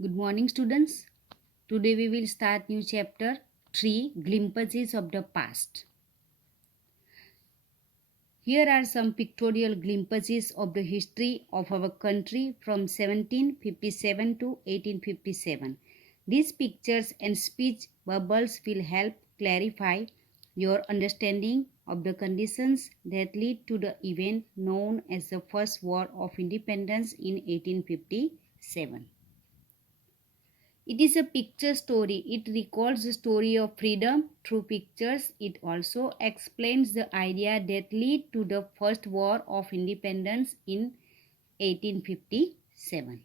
Good morning, students. Today we will start new chapter 3 Glimpses of the Past. Here are some pictorial glimpses of the history of our country from 1757 to 1857. These pictures and speech bubbles will help clarify your understanding of the conditions that lead to the event known as the First War of Independence in 1857. It is a picture story. It recalls the story of freedom through pictures. It also explains the idea that led to the First War of Independence in 1857.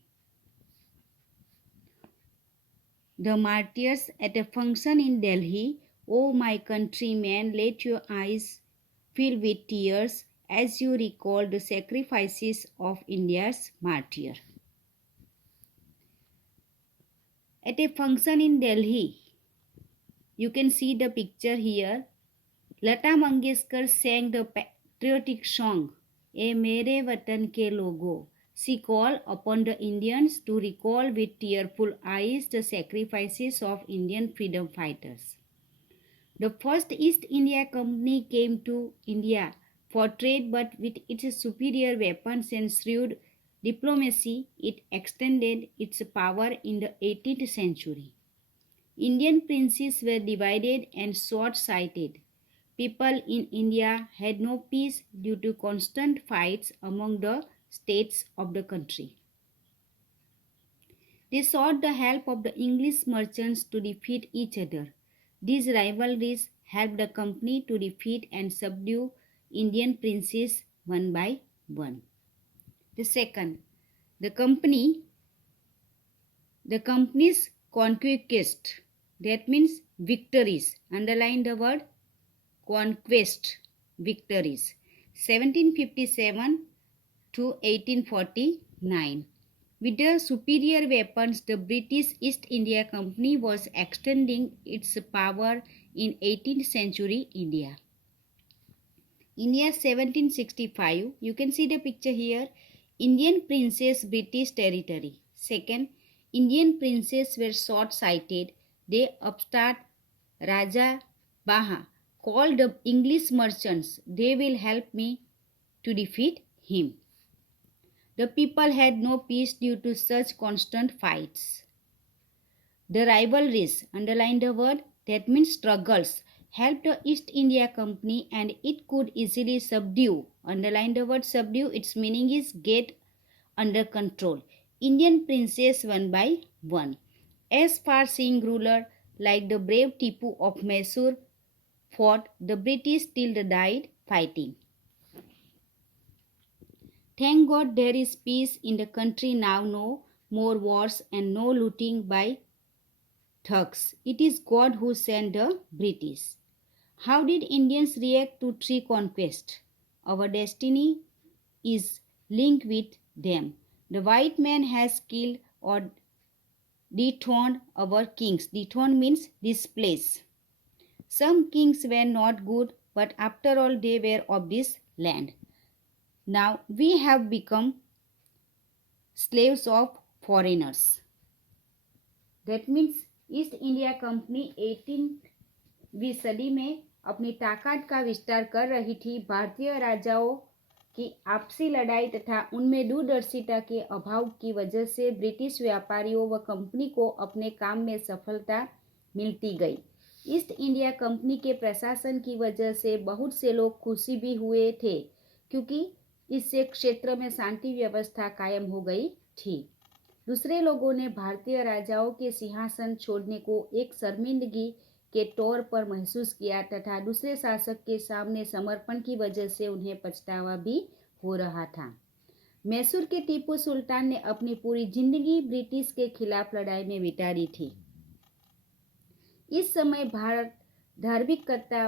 The martyrs at a function in Delhi. Oh, my countrymen, let your eyes fill with tears as you recall the sacrifices of India's martyr. At a function in Delhi, you can see the picture here. Lata Mangeshkar sang the patriotic song, "ए मेरे वतन के लोगों." She called upon the Indians to recall with tearful eyes the sacrifices of Indian freedom fighters. The first East India Company came to India for trade, but with its superior weapons and shrewd diplomacy, it extended its power in the 18th century. Indian princes were divided and short-sighted. People in India had no peace due to constant fights among the states of the country. They sought the help of the English merchants to defeat each other. These rivalries helped the company to defeat and subdue Indian princes one by one. The second, the company's conquest, that means victories. Underline the word conquest, victories. 1757 to 1849. With the superior weapons, the British East India Company was extending its power in 18th century India. India 1765, you can see the picture here. Indian princes, British territory. Second, Indian princes were short-sighted. They upstart Raja Baha called the English merchants. They will help me to defeat him. The people had no peace due to such constant fights. The rivalries, underline the word, that means struggles, helped the East India Company and it could easily subdue. Underline the word subdue, its meaning is get under control. Indian princes one by one. As far-seeing ruler like the brave Tipu of Mysore fought, the British till died fighting. Thank God there is peace in the country now, no more wars and no looting by thugs. It is God who sent the British. How did Indians react to three conquests? Our destiny is linked with them. The white man has killed or dethroned our kings. Dethroned means displace. Some kings were not good, but after all they were of this land. Now we have become slaves of foreigners. That means East India Company 18वीं सदी में अपनी ताकत का विस्तार कर रही थी। भारतीय राजाओं की आपसी लड़ाई तथा उनमें दूरदर्शिता के अभाव की वजह से ब्रिटिश व्यापारियों व कंपनी को अपने काम में सफलता मिलती गई। ईस्ट इंडिया कंपनी के प्रशासन की वजह से बहुत से लोग खुशी भी हुए थे, क्योंकि इससे क्षेत्र में शांति व्यवस्था कायम हो गई थी। दूसरे लोगों ने भारतीय राजाओं के सिंहासन छोड़ने को एक शर्मिंदगी के तौर पर महसूस किया तथा दूसरे शासक के सामने समर्पण की वजह से उन्हें पछतावा भी हो रहा था। मैसूर के टीपू सुल्तान ने अपनी पूरी जिंदगी ब्रिटिश के खिलाफ लड़ाई में बिता दी थी। इस समय भारत धार्मिकता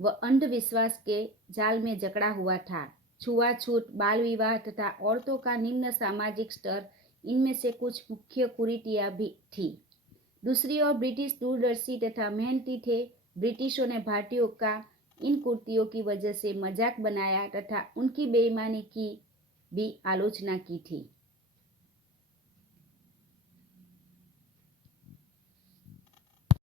व अंधविश्वास के जाल में जकड़ा हुआ था। छुआछूत, बाल विवाह तथा औरतों का निम्न सामाजिक स्तर, इनमें से कुछ मुख्य कुरीतियां भी थी। दूसरी ओर ब्रिटिश दूरदर्शी तथा मेहनती थे। ब्रिटिशों ने भारतीयों का इन कुरीतियों की वजह से मजाक बनाया तथा उनकी बेईमानी की भी आलोचना की थी।